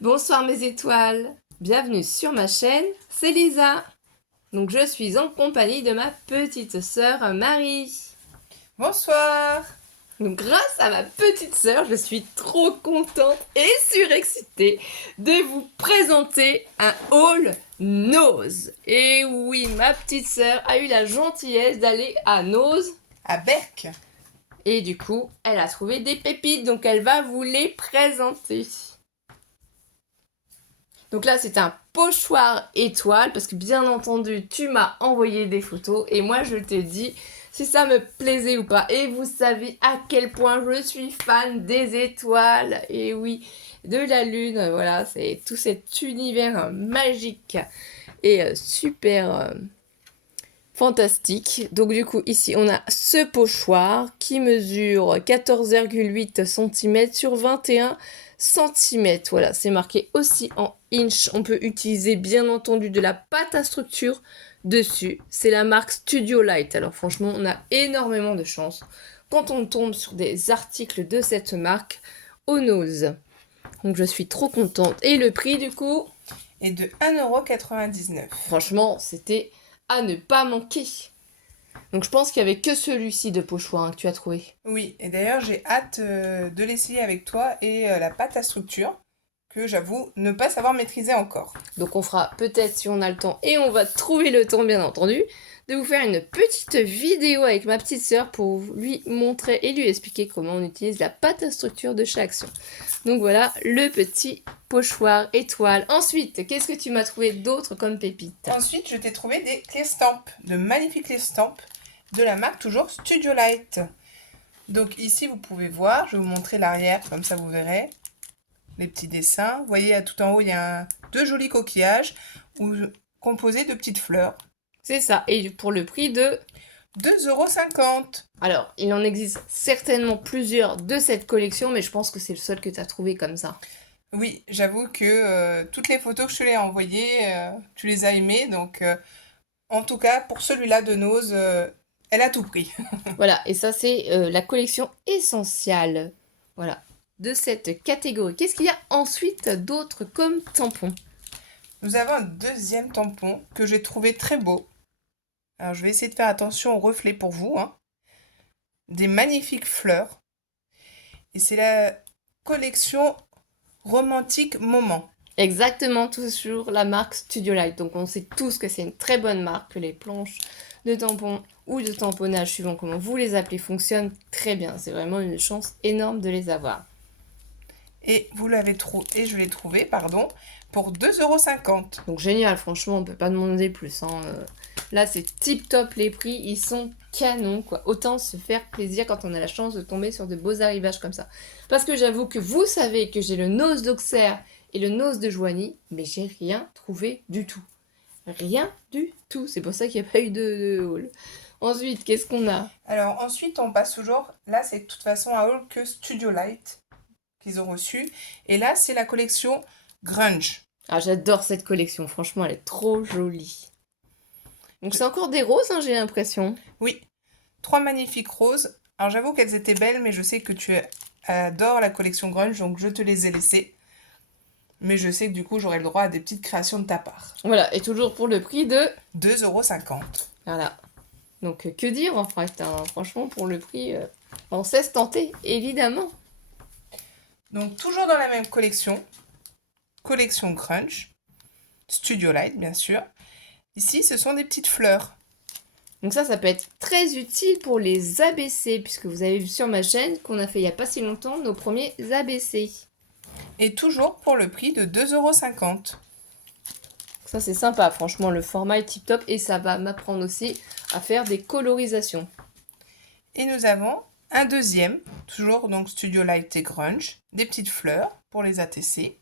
Bonsoir mes étoiles, bienvenue sur ma chaîne, c'est Lisa. Donc je suis en compagnie de ma petite sœur Marie. Bonsoir. Donc grâce à ma petite sœur, je suis trop contente et surexcitée de vous présenter un haul Nose. Et oui, ma petite sœur a eu la gentillesse d'aller à Nose. À Berck. Et du coup, elle a trouvé des pépites, donc elle va vous les présenter. Donc là, c'est un pochoir étoile, parce que bien entendu, tu m'as envoyé des photos, et moi, je te dis si ça me plaisait ou pas. Et vous savez à quel point je suis fan des étoiles, et oui, de la lune, voilà, c'est tout cet univers magique et super fantastique. Donc du coup, ici, on a ce pochoir qui mesure 14,8 cm sur 21 cm. Voilà, c'est marqué aussi en inch. On peut utiliser bien entendu de la pâte à structure dessus. C'est la marque Studio Light. Alors franchement, on a énormément de chance quand on tombe sur des articles de cette marque au nose. Donc je suis trop contente. Et le prix du coup Et de 1,99 €. Franchement, c'était à ne pas manquer. Donc je pense qu'il n'y avait que celui-ci de pochoir que tu as trouvé. Oui, et d'ailleurs, j'ai hâte de l'essayer avec toi et la pâte à structure, que j'avoue ne pas savoir maîtriser encore. Donc on fera peut-être si on a le temps, et on va trouver le temps bien entendu, de vous faire une petite vidéo avec ma petite sœur pour lui montrer et lui expliquer comment on utilise la pâte à structure de chaque action. Donc voilà le petit pochoir étoile. Ensuite, qu'est-ce que tu m'as trouvé d'autre comme pépite? Ensuite, je t'ai trouvé des clés stamps, de magnifiques clés stamps de la marque toujours Studio Light. Donc ici, vous pouvez voir, je vais vous montrer l'arrière, comme ça vous verrez les petits dessins. Vous voyez, tout en haut, il y a deux jolis coquillages composés de petites fleurs. C'est ça, et pour le prix de 2,50 €. Alors, il en existe certainement plusieurs de cette collection, mais je pense que c'est le seul que tu as trouvé comme ça. Oui, j'avoue que toutes les photos que je te l'ai envoyées, tu les as aimées. Donc, en tout cas, pour celui-là de Nose, elle a tout pris. Voilà, et ça c'est la collection essentielle, voilà, de cette catégorie. Qu'est-ce qu'il y a ensuite d'autre comme tampon? Nous avons un deuxième tampon que j'ai trouvé très beau. Alors, je vais essayer de faire attention au reflet pour vous, hein. Des magnifiques fleurs. Et c'est la collection Romantique Moment. Exactement, toujours la marque Studio Light. Donc on sait tous que c'est une très bonne marque, que les planches de tampons ou de tamponnage, suivant comment vous les appelez, fonctionnent très bien. C'est vraiment une chance énorme de les avoir. Et je l'ai trouvé, pardon, pour 2,50 €. Donc génial, franchement, on peut pas demander plus, hein. Là, c'est tip top, les prix, ils sont canons, quoi. Autant se faire plaisir quand on a la chance de tomber sur de beaux arrivages comme ça. Parce que j'avoue que vous savez que j'ai le nose d'Auxerre et le nose de Joigny, mais j'ai rien trouvé du tout. Rien du tout. C'est pour ça qu'il n'y a pas eu de haul. Ensuite, qu'est-ce qu'on a? Alors ensuite, on passe toujours. Là, c'est de toute façon un haul que Studio Light qu'ils ont reçu. Et là, c'est la collection Grunge. Ah, j'adore cette collection. Franchement, elle est trop jolie. Donc c'est encore des roses, hein, j'ai l'impression. Oui, 3 magnifiques roses. Alors j'avoue qu'elles étaient belles, mais je sais que tu adores la collection Grunge, donc je te les ai laissées. Mais je sais que du coup, j'aurai le droit à des petites créations de ta part. Voilà, et toujours pour le prix de... 2,50 €. Voilà. Donc que dire en fait, hein, franchement pour le prix, on sait se tenter, évidemment. Donc toujours dans la même collection. Collection Grunge. Studio Light, bien sûr. Ici, ce sont des petites fleurs. Donc ça peut être très utile pour les ABC, puisque vous avez vu sur ma chaîne qu'on a fait il n'y a pas si longtemps nos premiers ABC. Et toujours pour le prix de 2,50 €. Ça c'est sympa, franchement le format est tip top et ça va m'apprendre aussi à faire des colorisations. Et nous avons un deuxième, toujours donc Studio Light et Grunge, des petites fleurs pour les ATC.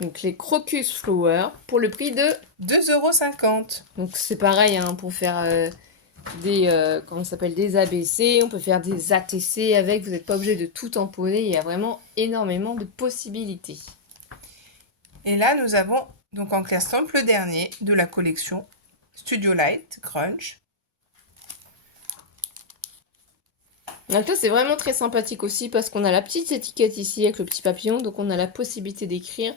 Donc les Crocus Flower pour le prix de... 2,50 €. Donc c'est pareil hein, pour faire comment ça s'appelle, des ABC, on peut faire des ATC avec, vous n'êtes pas obligé de tout tamponner, il y a vraiment énormément de possibilités. Et là, nous avons donc en clair stamp le dernier de la collection Studio Light Grunge. Donc là, c'est vraiment très sympathique aussi parce qu'on a la petite étiquette ici avec le petit papillon, donc on a la possibilité d'écrire.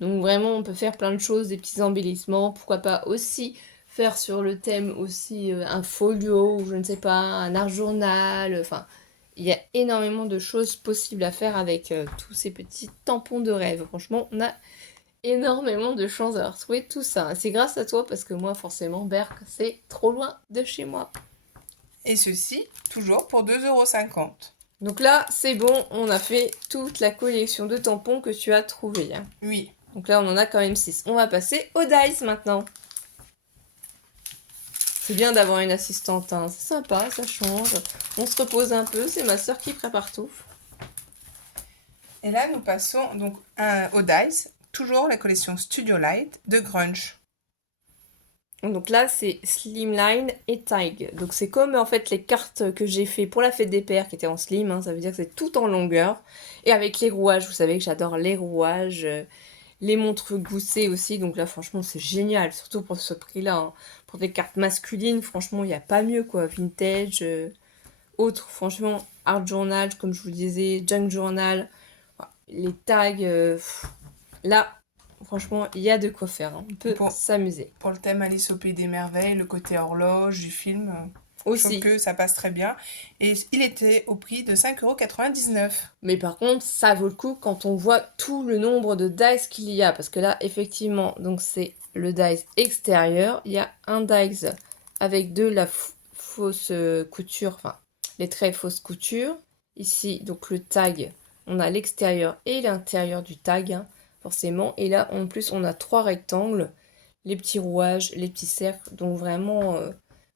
Donc vraiment, on peut faire plein de choses, des petits embellissements, pourquoi pas aussi faire sur le thème aussi un folio ou je ne sais pas, un art journal, enfin, il y a énormément de choses possibles à faire avec tous ces petits tampons de rêve. Franchement, on a énormément de chance d'avoir trouvé tout ça. C'est grâce à toi parce que moi, forcément, Berck, c'est trop loin de chez moi. Et ceci, toujours pour 2,50 €. Donc là, c'est bon, on a fait toute la collection de tampons que tu as trouvé. Hein. Oui. Donc là, on en a quand même 6. On va passer au dice maintenant. C'est bien d'avoir une assistante, hein. C'est sympa, ça change. On se repose un peu, c'est ma soeur qui prépare tout. Et là, nous passons donc au Dice, toujours la collection Studio Light de Grunge. Donc là, c'est Slimline et Tig. Donc c'est comme en fait les cartes que j'ai fait pour la fête des pères qui étaient en slim. Hein. Ça veut dire que c'est tout en longueur. Et avec les rouages, vous savez que j'adore les rouages. Les montres goussées aussi. Donc là, franchement, c'est génial. Surtout pour ce prix-là. Hein. Pour des cartes masculines, franchement, il n'y a pas mieux quoi. Vintage, autre, franchement, Art Journal, comme je vous le disais, Junk Journal. Les tags, là, franchement, il y a de quoi faire. Hein. On peut s'amuser. Pour le thème Alice au Pays des Merveilles, le côté horloge du film, je trouve Aussi. que ça passe très bien. Et il était au prix de 5,99 €. Mais par contre, ça vaut le coup quand on voit tout le nombre de dice qu'il y a. Parce que là, effectivement, donc c'est le dice extérieur. Il y a un dice avec de la fausse couture, enfin, les traits fausse couture. Ici, donc le tag, on a l'extérieur et l'intérieur du tag, hein, forcément. Et là, en plus, on a 3 rectangles, les petits rouages, les petits cercles. Donc vraiment,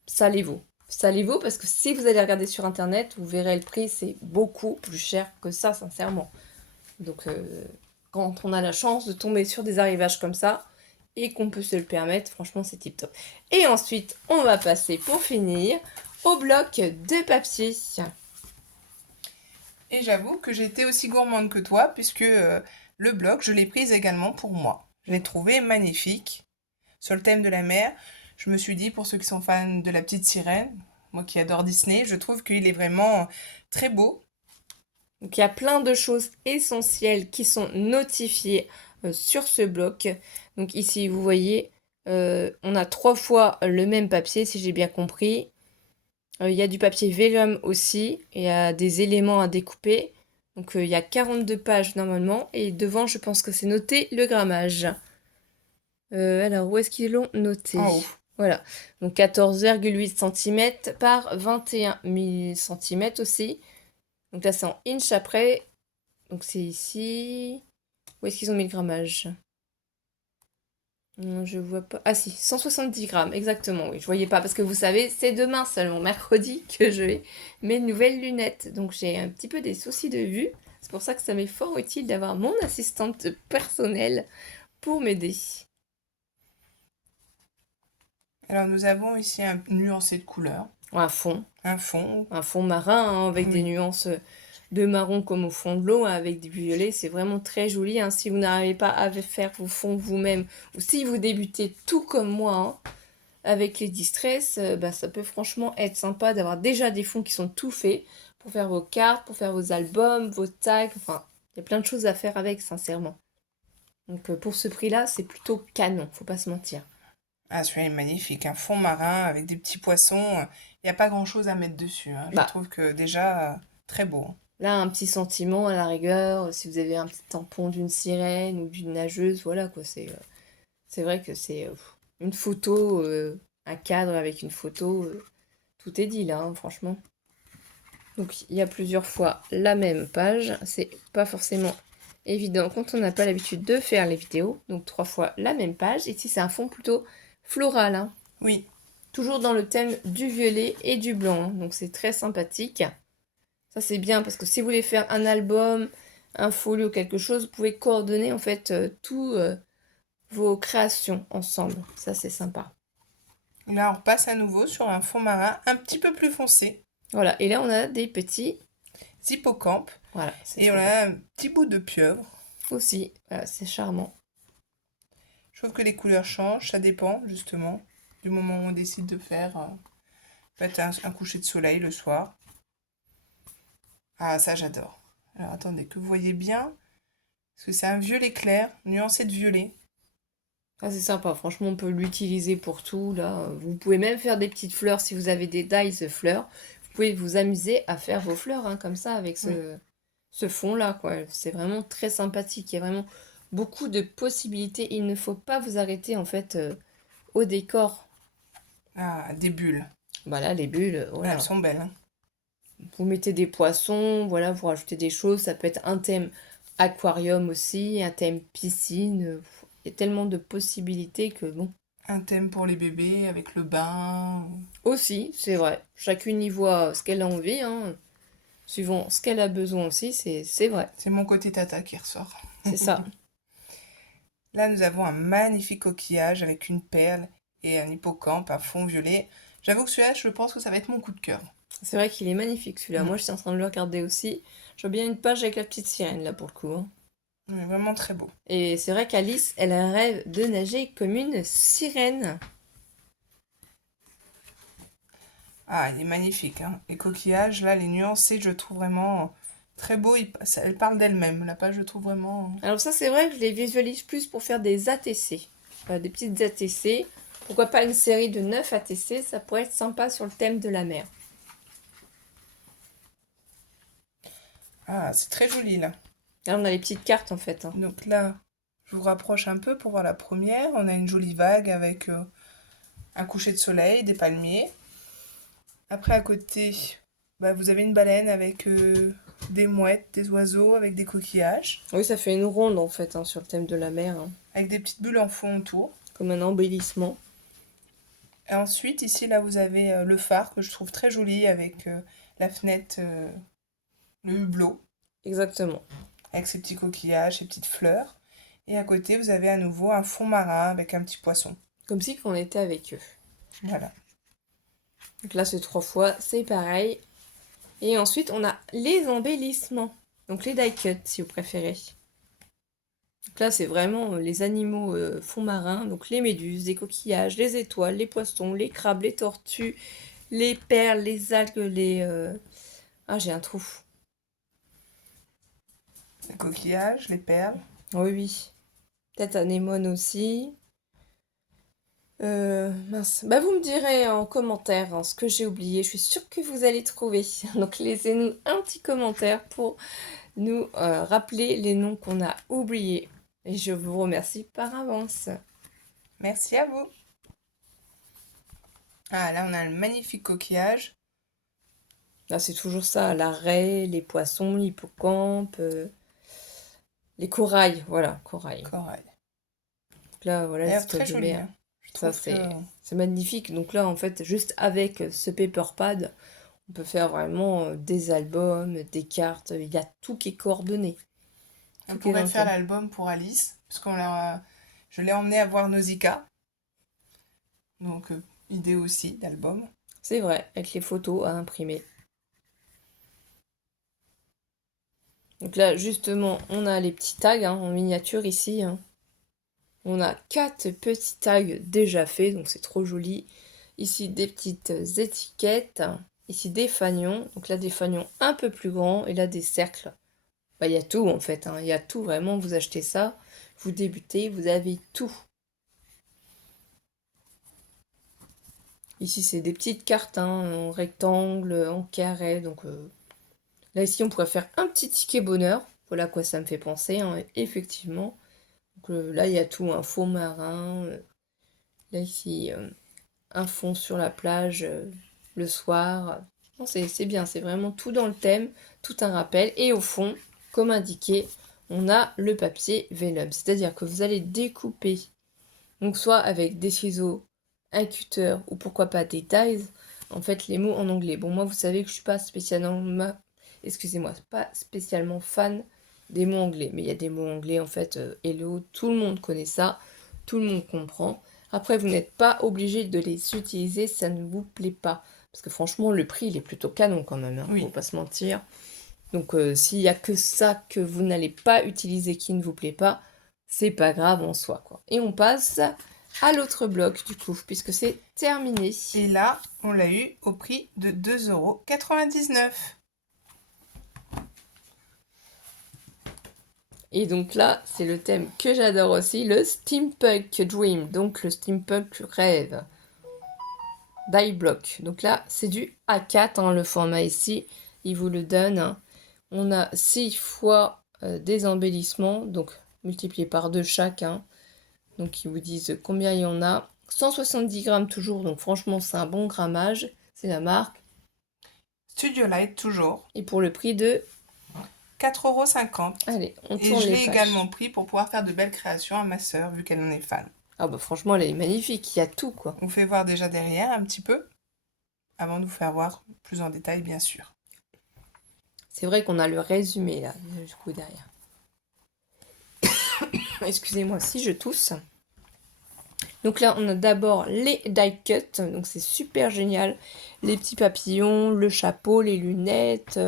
ça les vaut. Ça les vaut parce que si vous allez regarder sur internet, vous verrez le prix, c'est beaucoup plus cher que ça, sincèrement. Donc, quand on a la chance de tomber sur des arrivages comme ça et qu'on peut se le permettre, franchement, c'est tip top. Et ensuite, on va passer pour finir au bloc de papier. Et j'avoue que j'ai été aussi gourmande que toi, puisque le bloc, je l'ai prise également pour moi. Je l'ai trouvé magnifique. Sur le thème de la mer, je me suis dit, pour ceux qui sont fans de La Petite Sirène, moi qui adore Disney, je trouve qu'il est vraiment très beau. Donc il y a plein de choses essentielles qui sont notifiées sur ce bloc. Donc ici, vous voyez, on a 3 fois le même papier, si j'ai bien compris. Il y a du papier vélum aussi, il y a des éléments à découper. Donc il y a 42 pages normalement, et devant, je pense que c'est noté le grammage. Alors, où est-ce qu'ils l'ont noté? En haut. Voilà, donc 14,8 cm par 21 cm aussi. Donc là, c'est en inch après. Donc c'est ici. Où est-ce qu'ils ont mis le grammage? Non, je vois pas. Ah si, 170 grammes, exactement, oui. Je voyais pas, parce que vous savez, c'est demain seulement, mercredi, que je vais mes nouvelles lunettes. Donc j'ai un petit peu des soucis de vue. C'est pour ça que ça m'est fort utile d'avoir mon assistante personnelle pour m'aider. Alors nous avons ici un nuancé de couleurs. Un fond. Un fond. Un fond marin, hein, avec des nuances de marron comme au fond de l'eau, hein, avec du violet. C'est vraiment très joli. Hein. Si vous n'arrivez pas à faire vos fonds vous-même, ou si vous débutez tout comme moi, hein, avec les distress, bah, ça peut franchement être sympa d'avoir déjà des fonds qui sont tout faits pour faire vos cartes, pour faire vos albums, vos tags. Enfin, il y a plein de choses à faire avec, sincèrement. Donc pour ce prix-là, c'est plutôt canon, faut pas se mentir. Ah, celui-là est magnifique. Un fond marin avec des petits poissons. Il n'y a pas grand-chose à mettre dessus. Hein. Je trouve que déjà, très beau. Là, un petit sentiment à la rigueur, si vous avez un petit tampon d'une sirène ou d'une nageuse, voilà quoi, c'est vrai que c'est une photo, un cadre avec une photo, tout est dit là, hein, franchement. Donc il y a plusieurs fois la même page, c'est pas forcément évident quand on n'a pas l'habitude de faire les vidéos, donc 3 fois la même page. Ici c'est un fond plutôt floral, hein. Oui. Toujours dans le thème du violet et du blanc, hein, donc c'est très sympathique. Ça c'est bien parce que si vous voulez faire un album, un folio, quelque chose, vous pouvez coordonner en fait tous vos créations ensemble. Ça c'est sympa. Là, on repasse à nouveau sur un fond marin un petit peu plus foncé. Voilà, et là on a des petits hippocampes. Voilà. Et on a un petit bout de pieuvre. Aussi, voilà, c'est charmant. Je trouve que les couleurs changent, ça dépend justement du moment où on décide de faire peut-être un coucher de soleil le soir. Ah, ça, j'adore. Alors, attendez, que vous voyez bien. Parce que c'est un violet clair, nuancé de violet. Ah, c'est sympa, franchement, on peut l'utiliser pour tout, là. Vous pouvez même faire des petites fleurs si vous avez des dies fleurs. Vous pouvez vous amuser à faire vos fleurs, hein, comme ça, avec Oui. ce fond-là, quoi. C'est vraiment très sympathique. Il y a vraiment beaucoup de possibilités. Il ne faut pas vous arrêter, en fait, au décor. Ah, des bulles. Voilà, les bulles, Ah, elles voilà. sont belles, hein. Vous mettez des poissons, voilà, vous rajoutez des choses. Ça peut être un thème aquarium aussi, un thème piscine. Il y a tellement de possibilités que, bon. Un thème pour les bébés avec le bain. Aussi, c'est vrai. Chacune y voit ce qu'elle a envie, hein, suivant ce qu'elle a besoin aussi, c'est vrai. C'est mon côté tata qui ressort. C'est ça. Là, nous avons un magnifique coquillage avec une perle et un hippocampe, un fond violet. J'avoue que celui-là, je pense que ça va être mon coup de cœur. C'est vrai qu'il est magnifique celui-là. Mm. Moi, je suis en train de le regarder aussi. Je vois bien une page avec la petite sirène là pour le coup, hein. Il est vraiment très beau. Et c'est vrai qu'Alice, elle a un rêve de nager comme une sirène. Ah, il est magnifique, hein. Les coquillages, là, les nuancés, je trouve vraiment très beau. Elle parle d'elle-même. La page, je trouve vraiment. Alors ça, c'est vrai que je les visualise plus pour faire des ATC. Des petites ATC. Pourquoi pas une série de 9 ATC, ça pourrait être sympa sur le thème de la mer. Ah, c'est très joli, là. Là, on a les petites cartes en fait, hein. Donc là, je vous rapproche un peu pour voir la première. On a une jolie vague avec un coucher de soleil, des palmiers. Après, à côté, bah, vous avez une baleine avec des mouettes, des oiseaux, avec des coquillages, Oui, ça fait une ronde en fait, hein, sur le thème de la mer, hein, avec des petites bulles en fond autour. comme un embellissement. Et ensuite, ici, là, vous avez le phare que je trouve très joli avec la fenêtre, le hublot, Exactement. avec ses petits coquillages, ses petites fleurs. Et à côté, vous avez à nouveau un fond marin avec un petit poisson. Comme si on était avec eux. Voilà. Donc là, c'est 3 fois, c'est pareil. Et ensuite, on a les embellissements. Donc les die cuts, si vous préférez. Donc là, c'est vraiment les animaux fonds marins. Donc les méduses, les coquillages, les étoiles, les poissons, les crabes, les tortues, les perles, les algues, Ah, j'ai un trou. Les coquillages, les perles. Oui, oui. Peut-être anémone aussi. Mince. Bah, vous me direz en commentaire hein, ce que j'ai oublié. Je suis sûre que vous allez trouver. Donc, laissez-nous un petit commentaire pour nous rappeler les noms qu'on a oubliés. Et je vous remercie par avance. Merci à vous. Ah, là, on a le magnifique coquillage. Là, c'est toujours ça. La raie, les poissons, l'hippocampe, les corails. Voilà, corail. Corail. Donc là, voilà, D'ailleurs, les très étoiles de joli, mer. hein. Je Ça, trouve que... c'est magnifique. Donc là, en fait, juste avec ce paper pad, on peut faire vraiment des albums, des cartes. Il y a tout qui est coordonné. On Tout est dans pourrait le faire thème. l'album pour Alice, parce je l'ai emmenée à voir Nausicaa. Donc, idée aussi d'album. C'est vrai, avec les photos à imprimer. Donc là, justement, on a les petits tags hein, en miniature ici, hein. On a 4 petits tags déjà faits, donc c'est trop joli. Ici, des petites étiquettes. Ici, des fanions. Donc là, des fanions un peu plus grands. Et là, des cercles. Bah, il y a tout en fait, hein. Il y a tout vraiment. Vous achetez ça, vous débutez, vous avez tout. Ici, c'est des petites cartes hein, en rectangle, en carré. Donc là, ici, on pourrait faire un petit ticket bonheur. Voilà à quoi ça me fait penser, hein, effectivement. Donc là, il y a tout, un fond marin. Là, ici, un fond sur la plage le soir. Non, c'est bien, c'est vraiment tout dans le thème, tout un rappel. Et au fond, comme indiqué, on a le papier vellum. C'est-à-dire que vous allez découper, donc soit avec des ciseaux, un cutter ou pourquoi pas des dies, en fait les mots en anglais. Bon, moi vous savez que je suis pas spécialement, excusez-moi, pas spécialement fan des mots anglais, mais il y a des mots anglais en fait, hello, tout le monde connaît ça, tout le monde comprend. Après, vous n'êtes pas obligé de les utiliser, ça ne vous plaît pas. Parce que franchement, le prix, il est plutôt canon quand même, hein, Oui. faut pas se mentir. Donc, s'il y a que ça que vous n'allez pas utiliser qui ne vous plaît pas, c'est pas grave en soi, quoi. Et on passe à l'autre bloc, du coup, puisque c'est terminé. Et là, on l'a eu au prix de 2,99 €. Et donc là, c'est le thème que j'adore aussi, le Steampunk Dream, donc le Steampunk Rêve d'iBlock. Donc là, c'est du A4, hein, le format ici, il vous le donne, hein. On a 6 fois des embellissements, donc multiplié par 2 chacun. Donc ils vous disent combien il y en a. 170 grammes toujours, donc franchement c'est un bon grammage, c'est la marque. Studio Light toujours. Et pour le prix de... 4,50 €. Allez, on Et tourne je les l'ai pages. également pris pour pouvoir faire de belles créations à ma sœur, vu qu'elle en est fan. Ah bah franchement elle est magnifique, il y a tout quoi. On vous fait voir déjà derrière un petit peu, avant de vous faire voir plus en détail, bien sûr. C'est vrai qu'on a le résumé là, du coup derrière. Excusez-moi si je tousse. Donc là, on a d'abord les die cut, donc c'est super génial. Les petits papillons, le chapeau, les lunettes.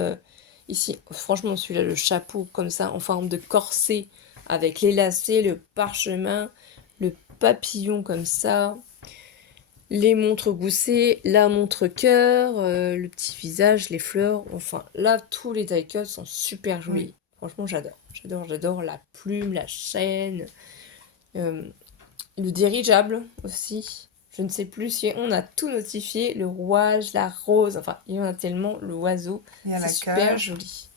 Ici, franchement, celui-là, le chapeau comme ça, en forme de corset, avec les lacets, le parchemin, le papillon comme ça. Les montres goussées, la montre cœur, le petit visage, les fleurs. Enfin, là, tous les die cut sont super jolis. Oui. Franchement, j'adore. J'adore la plume, la chaîne. Le dirigeable aussi. Je ne sais plus si on a tout notifié. Le rouage, la rose. Enfin, il y en a tellement. Le oiseau. Il y a C'est la super cage, joli.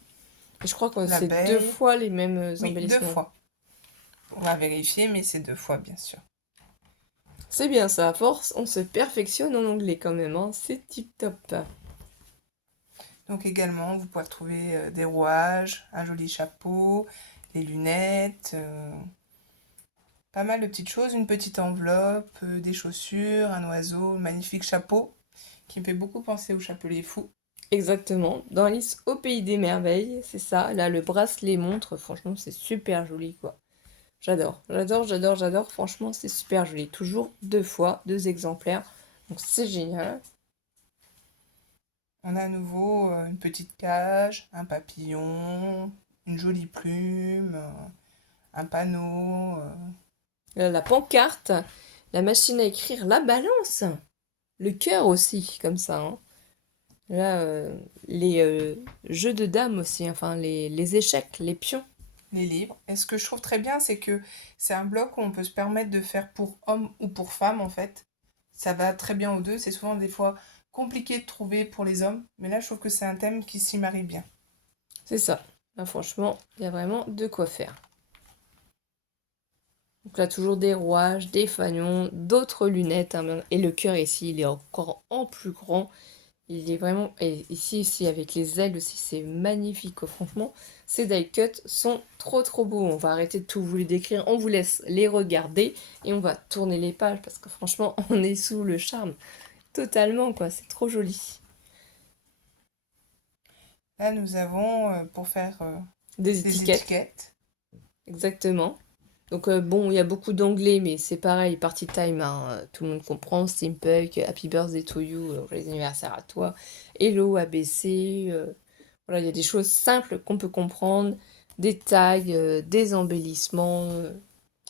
Et je crois que c'est 2 l'abeille. fois les mêmes Oui, 2 embellissements. fois. On va vérifier, mais c'est 2 fois, bien sûr. C'est bien ça. À force, on se perfectionne en anglais quand même, hein. C'est tip top. Donc également, vous pouvez retrouver des rouages, un joli chapeau, les lunettes, pas mal de petites choses, une petite enveloppe, des chaussures, un oiseau, un magnifique chapeau qui me fait beaucoup penser au Chapelet Fou. Exactement. Dans Alice au pays des merveilles, c'est ça. Là, le bracelet montre. Franchement, c'est super joli, quoi. J'adore. Franchement, c'est super joli. Toujours 2 fois, 2 exemplaires. Donc, c'est génial. On a à nouveau une petite cage, un papillon, une jolie plume, un panneau. Là, la pancarte, la machine à écrire, la balance. Le cœur aussi, comme ça, hein. Là, les jeux de dames aussi, enfin, les échecs, les pions. Les livres. Et ce que je trouve très bien, c'est que c'est un bloc où on peut se permettre de faire pour homme ou pour femme, en fait. Ça va très bien aux deux. C'est souvent des fois compliqué de trouver pour les hommes, mais là, je trouve que c'est un thème qui s'y marie bien. C'est ça. Là, franchement, il y a vraiment de quoi faire. Donc là, toujours des rouages, des fanions, d'autres lunettes, hein, et le cœur ici, il est encore en plus grand. Il est vraiment... Et ici, avec les ailes aussi, c'est magnifique, quoi. Franchement, ces die cuts sont trop beaux. On va arrêter de tout vous les décrire. On vous laisse les regarder et on va tourner les pages parce que franchement, on est sous le charme. Totalement, quoi. C'est trop joli. Là, nous avons pour faire Des des étiquettes. étiquettes. Exactement. Donc bon, il y a beaucoup d'anglais, mais c'est pareil, party time, hein, tout le monde comprend. Steampunk, Happy Birthday to you, joyeux anniversaire à toi. Hello, ABC. Voilà, il y a des choses simples qu'on peut comprendre. Des tags, des embellissements,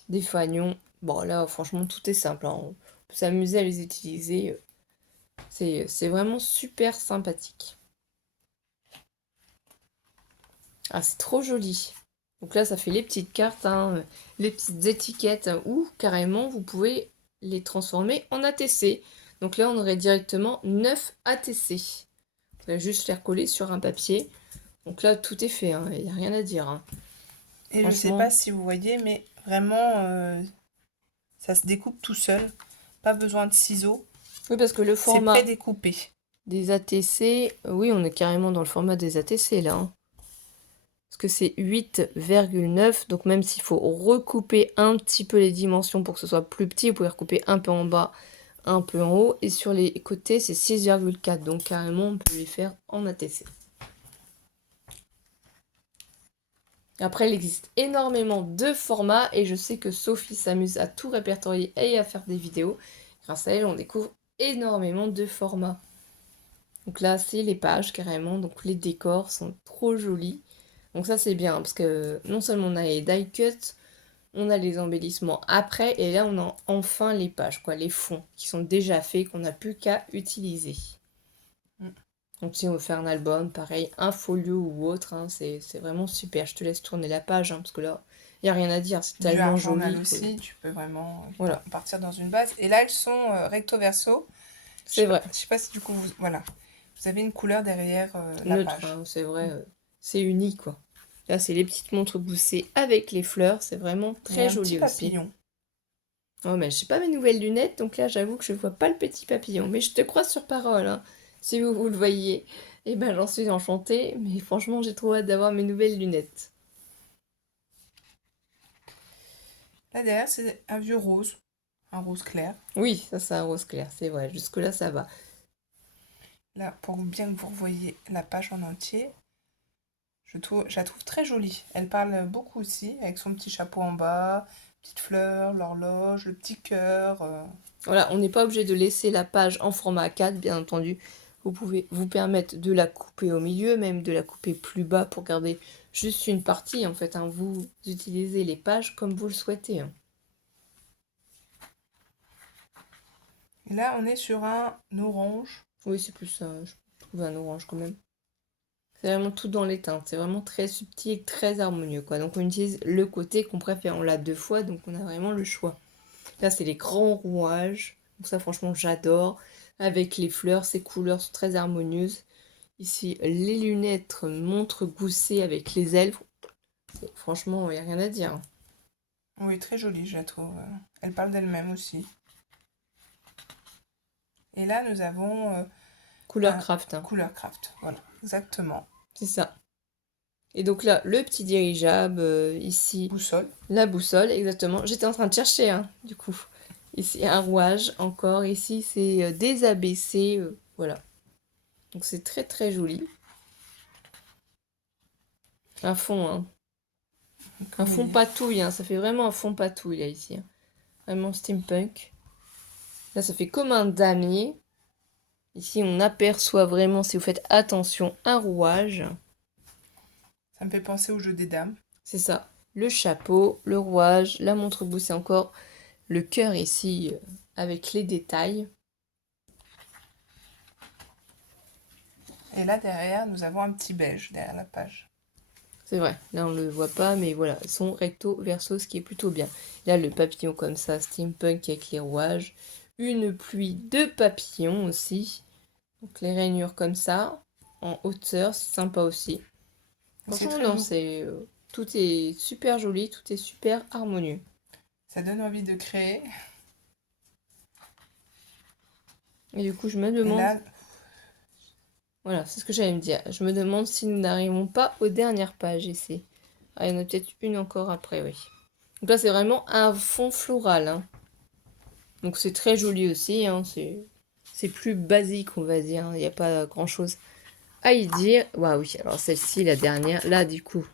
des fanions. Bon, là, franchement, tout est simple, hein. On peut s'amuser à les utiliser. C'est vraiment super sympathique. Ah, c'est trop joli. Donc là, ça fait les petites cartes, hein, les petites étiquettes, ou carrément, vous pouvez les transformer en ATC. Donc là, on aurait directement 9 ATC. Vous allez juste faire coller sur un papier. Donc là, tout est fait, hein, il n'y a rien à dire, hein. Et je ne sais pas si vous voyez, mais vraiment, ça se découpe tout seul. Pas besoin de ciseaux. Oui, parce que le C'est format prédécoupé. des ATC, oui, on est carrément dans le format des ATC là, hein. Parce que c'est 8,9, donc même s'il faut recouper un petit peu les dimensions pour que ce soit plus petit, vous pouvez recouper un peu en bas, un peu en haut, et sur les côtés c'est 6,4, donc carrément on peut les faire en ATC. Après il existe énormément de formats, et je sais que Sophie s'amuse à tout répertorier et à faire des vidéos. Grâce à elle on découvre énormément de formats. Donc là c'est les pages carrément, donc les décors sont trop jolis. Donc ça c'est bien, parce que non seulement on a les die cuts, on a les embellissements après, et là on a enfin les pages, quoi, les fonds, qui sont déjà faits, qu'on n'a plus qu'à utiliser. Donc si on veut faire un album, pareil, un folio ou autre, hein, c'est vraiment super. Je te laisse tourner la page, hein, parce que là, il n'y a rien à dire, c'est Du tellement art joli journal que... aussi, tu peux vraiment Voilà, partir dans une base. Et là, elles sont recto verso. c'est vrai. Je sais pas si du coup, voilà. Vous avez une couleur derrière la Neutre, page. hein, c'est vrai, c'est unique, quoi. Là, c'est les petites montres goussées avec les fleurs, c'est vraiment Et très un petit joli aussi. papillon. Oh, mais je sais pas mes nouvelles lunettes, donc là, j'avoue que je vois pas le petit papillon. Mais je te crois sur parole, hein. Si vous le voyez, eh ben, j'en suis enchantée. Mais franchement, j'ai trop hâte d'avoir mes nouvelles lunettes. Là derrière, c'est un vieux rose. Un rose clair. Oui, ça, c'est un rose clair, c'est vrai. Jusque-là, ça va. Là, pour bien que vous revoyiez la page en entier, je la trouve très jolie. Elle parle beaucoup aussi, avec son petit chapeau en bas, petite fleur, l'horloge, le petit cœur. Voilà, on n'est pas obligé de laisser la page en format A4, bien entendu. Vous pouvez vous permettre de la couper au milieu, même de la couper plus bas pour garder juste une partie. En fait, hein. Vous utilisez les pages comme vous le souhaitez, hein. Et là, on est sur un orange. Oui, c'est plus ça. Je trouve un orange quand même. C'est vraiment tout dans les teintes. C'est vraiment très subtil, très harmonieux, quoi. Donc, on utilise le côté qu'on préfère. On l'a deux fois, donc on a vraiment le choix. Là, c'est les grands rouages. Donc ça, franchement, j'adore. Avec les fleurs, ces couleurs sont très harmonieuses. Ici, les lunettes montre goussées avec les ailes. Franchement, il n'y a rien à dire. Oui, très jolie, je la trouve. Elle parle d'elle-même aussi. Et là, nous avons Couleur craft, hein. couleur craft. Voilà, exactement. C'est ça. Et donc là, le petit dirigeable, ici, Boussole. la boussole, exactement. J'étais en train de chercher, hein, du coup. Ici, un rouage, encore. Ici, c'est des ABC, voilà. Donc c'est très très joli. Un fond, hein. Un fond patouille, hein. Ça fait vraiment un fond patouille, là, ici, hein. Vraiment steampunk. Là, ça fait comme un damier. Ici, on aperçoit vraiment, si vous faites attention, un rouage. Ça me fait penser au jeu des dames. C'est ça. Le chapeau, le rouage, la montre goussée encore. Le cœur ici, avec les détails. Et là, derrière, nous avons un petit beige derrière la page. C'est vrai, là on le voit pas, mais voilà, son recto verso, ce qui est plutôt bien. Là, le papillon comme ça, steampunk avec les rouages. Une pluie de papillons aussi. Donc les rainures comme ça, en hauteur, c'est sympa aussi. C'est Franchement, très non, joli. c'est tout est super joli, tout est super harmonieux. Ça donne envie de créer. Et du coup, je me Et demande, là, voilà, c'est ce que j'allais me dire. Je me demande si nous n'arrivons pas aux dernières pages ici. Ah, il y en a peut-être une encore après, oui. Donc là, c'est vraiment un fond floral, hein. Donc c'est très joli aussi, hein. C'est plus basique, on va dire, hein. Il n'y a pas grand-chose à y dire. Waouh, oui, alors celle-ci, la dernière, là, du coup,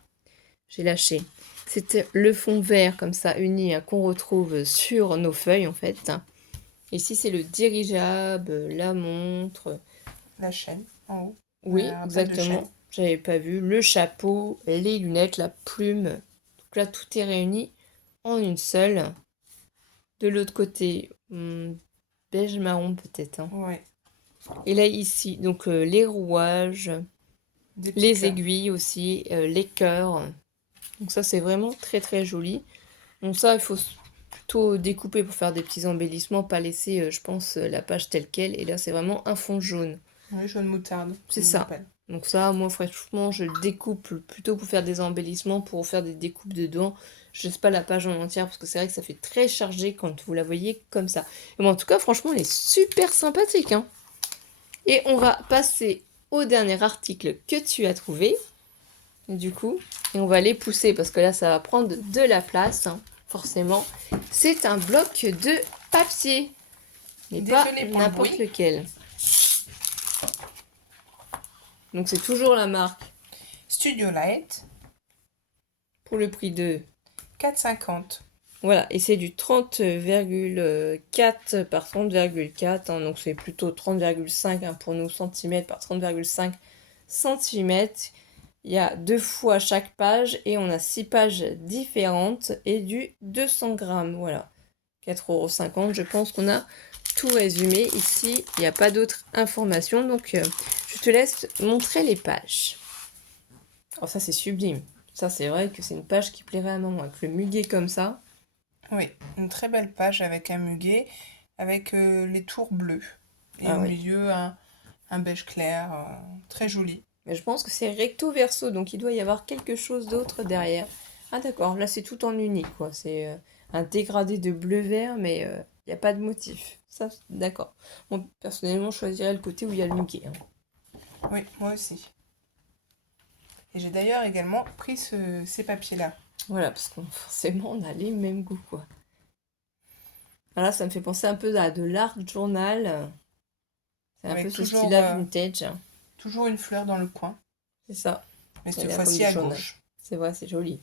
j'ai lâché. C'était le fond vert, comme ça, uni, hein, qu'on retrouve sur nos feuilles, en fait. Ici, c'est le dirigeable, la montre. la chaîne en haut. Oui, Un rappel de chaîne. exactement. J'avais pas vu. Le chapeau, les lunettes, la plume. Donc là, tout est réuni en une seule. De l'autre côté, beige marron peut-être, hein. Ouais. Et là, ici, donc les rouages, Des petits les cœurs. aiguilles aussi, les cœurs. Donc ça, c'est vraiment très très joli. Donc ça, il faut plutôt découper pour faire des petits embellissements, pas laisser, je pense, la page telle quelle. Et là, c'est vraiment un fond jaune. Oui, jaune moutarde. C'est on ça. l'appelle. Donc ça, moi, franchement, je découpe plutôt pour faire des embellissements, pour faire des découpes dedans. Je laisse pas la page en entière parce que c'est vrai que ça fait très chargé quand vous la voyez comme ça. Mais bon, en tout cas, franchement, elle est super sympathique, hein. Et on va passer au dernier article que tu as trouvé. Du coup, et on va les pousser parce que là, ça va prendre de la place, hein, forcément. C'est un bloc de papier, mais pas Désolée pour le n'importe bruit. lequel. Donc c'est toujours la marque Studio Light, pour le prix de... 4,50. Voilà, et c'est du 30,4 par 30,4, hein, donc c'est plutôt 30,5 hein, pour nous, centimètres par 30,5 centimètres. Il y a 2 fois chaque page et on a 6 pages différentes et du 200 grammes, voilà. 4,50 €, je pense qu'on a tout résumé ici, il n'y a pas d'autres informations, donc Je te laisse montrer les pages. Oh, ça, c'est sublime. Ça, c'est vrai que c'est une page qui plairait à maman, avec le muguet comme ça. Oui, une très belle page avec un muguet, avec les tours bleus. Et Ah au oui. milieu, un beige clair, très joli. Mais je pense que c'est recto verso, donc il doit y avoir quelque chose d'autre derrière. Ah d'accord, là c'est tout en uni, quoi. C'est un dégradé de bleu-vert, mais il n'y a pas de motif. Ça, d'accord. Moi, personnellement, je choisirais le côté où il y a le muguet, hein. Oui, moi aussi. Et j'ai d'ailleurs également pris ces papiers-là. Voilà, parce que forcément, on a les mêmes goûts, quoi. Voilà, ça me fait penser un peu à de l'art journal. C'est un peu Avec ce toujours, style-là vintage. toujours une fleur dans le coin, C'est ça. mais Ça a cette l'air comme fois-ci du à journal. gauche. C'est vrai, c'est joli.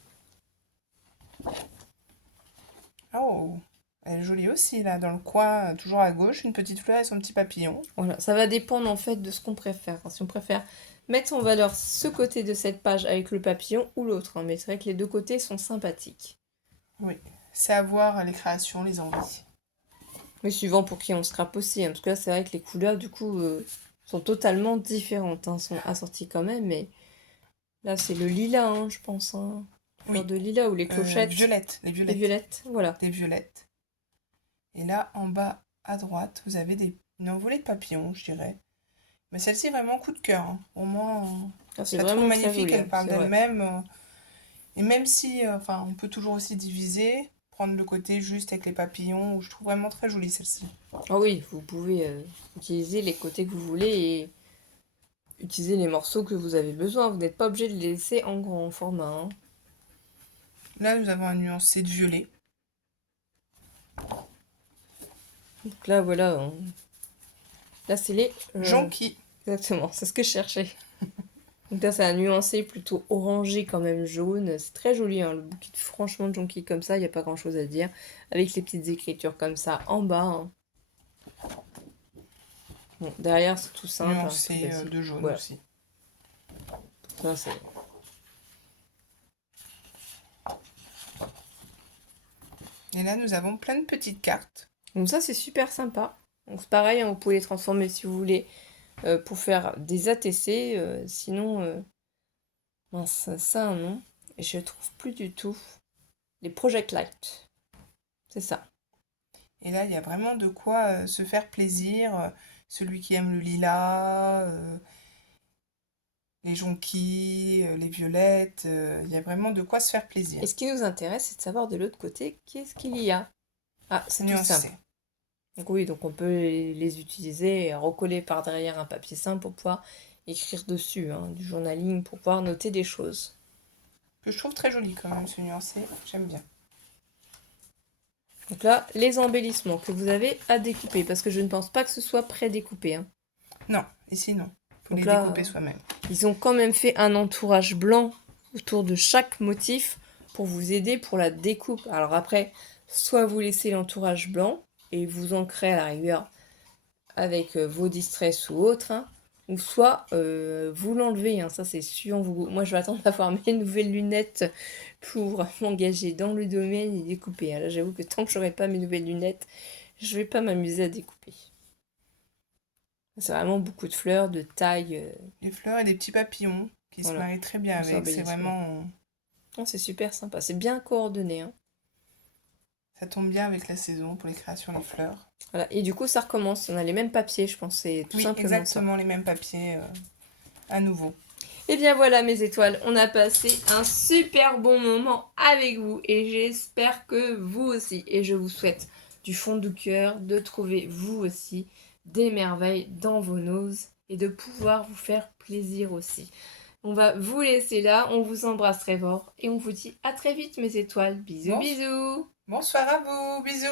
Oh, elle est jolie aussi, là, dans le coin, toujours à gauche, une petite fleur et son petit papillon. Voilà, ça va dépendre en fait de ce qu'on préfère. Si on préfère mettre en valeur ce côté de cette page avec le papillon ou l'autre, hein. Mais c'est vrai que les deux côtés sont sympathiques. Oui, c'est à voir les créations, les envies. Mais suivant pour qui on scrape aussi, hein, parce que là c'est vrai que les couleurs du coup sont totalement différentes, hein, sont assorties quand même, mais là c'est le lilas, hein, je pense, hein. Fleur Oui, de lilas ou les clochettes, violettes, les les violettes, violettes, voilà. des violettes. Et là, en bas à droite, vous avez une envolée de papillons, je dirais. Mais celle-ci, vraiment coup de cœur, hein. Pour moi, Ah, je c'est la trouve vraiment très magnifique, joli, hein, elle parle c'est vrai. d'elle-même. Et même si, enfin, on peut toujours aussi diviser, prendre le côté juste avec les papillons, je trouve vraiment très jolie celle-ci. Ah oui, vous pouvez utiliser les côtés que vous voulez et utiliser les morceaux que vous avez besoin. Vous n'êtes pas obligé de les laisser en grand format, hein. Là, nous avons un nuancé de violet. Donc là, voilà. Là, c'est les... Jonquille. Exactement, c'est ce que je cherchais. Donc là, c'est un nuancé plutôt orangé, quand même jaune. C'est très joli, hein, le bouquet franchement de jonquilles comme ça, il n'y a pas grand-chose à dire. Avec les petites écritures comme ça en bas, hein. Bon, derrière, c'est tout simple, hein, tout Nuancé basique. de jaune Voilà, aussi. ça c'est... Et là, nous avons plein de petites cartes. Donc ça, c'est super sympa. Donc c'est pareil, hein, vous pouvez les transformer si vous voulez pour faire des ATC. Sinon, mince, ça a un nom. Et je ne trouve plus du tout. Les Project Light. C'est ça. Et là, il y a vraiment de quoi se faire plaisir. Celui qui aime le lilas, les jonquilles, les violettes, il y a vraiment de quoi se faire plaisir. Et ce qui nous intéresse, c'est de savoir de l'autre côté, qu'est-ce qu'il y a. Ah, c'est tout simple. Nuancé. Donc oui, donc on peut les utiliser et recoller par derrière un papier simple pour pouvoir écrire dessus, hein, du journaling, pour pouvoir noter des choses. Que je trouve très joli quand même, ce nuancé. J'aime bien. Donc là, les embellissements que vous avez à découper, parce que je ne pense pas que ce soit pré-découpé, hein. Non, ici non. Faut Donc les là, découper soi-même. ils ont quand même fait un entourage blanc autour de chaque motif pour vous aider pour la découpe. Alors après, soit vous laissez l'entourage blanc et vous ancrez à la rigueur avec vos distress ou autres, hein, ou soit vous l'enlevez, hein, ça c'est suivant vous. Moi je vais attendre d'avoir mes nouvelles lunettes pour m'engager dans le domaine et découper, hein. Là j'avoue que tant que j'aurai pas mes nouvelles lunettes, je vais pas m'amuser à découper. C'est vraiment beaucoup de fleurs, de taille. Des fleurs et des petits papillons qui se Voilà. marient très bien C'est avec. C'est embellissement. vraiment... Oh, c'est super sympa, c'est bien coordonné, hein. Ça tombe bien avec la saison pour les créations, les fleurs. Voilà. Et du coup ça recommence, on a les mêmes papiers, je pense, c'est tout Oui, simplement ça. exactement les mêmes papiers à nouveau. Et bien voilà mes étoiles, on a passé un super bon moment avec vous et j'espère que vous aussi. Et je vous souhaite du fond du cœur de trouver vous aussi des merveilles dans vos noses et de pouvoir vous faire plaisir aussi. On va vous laisser là, on vous embrasse très fort et on vous dit à très vite mes étoiles. Bisous bisous. Bonsoir à vous, bisous.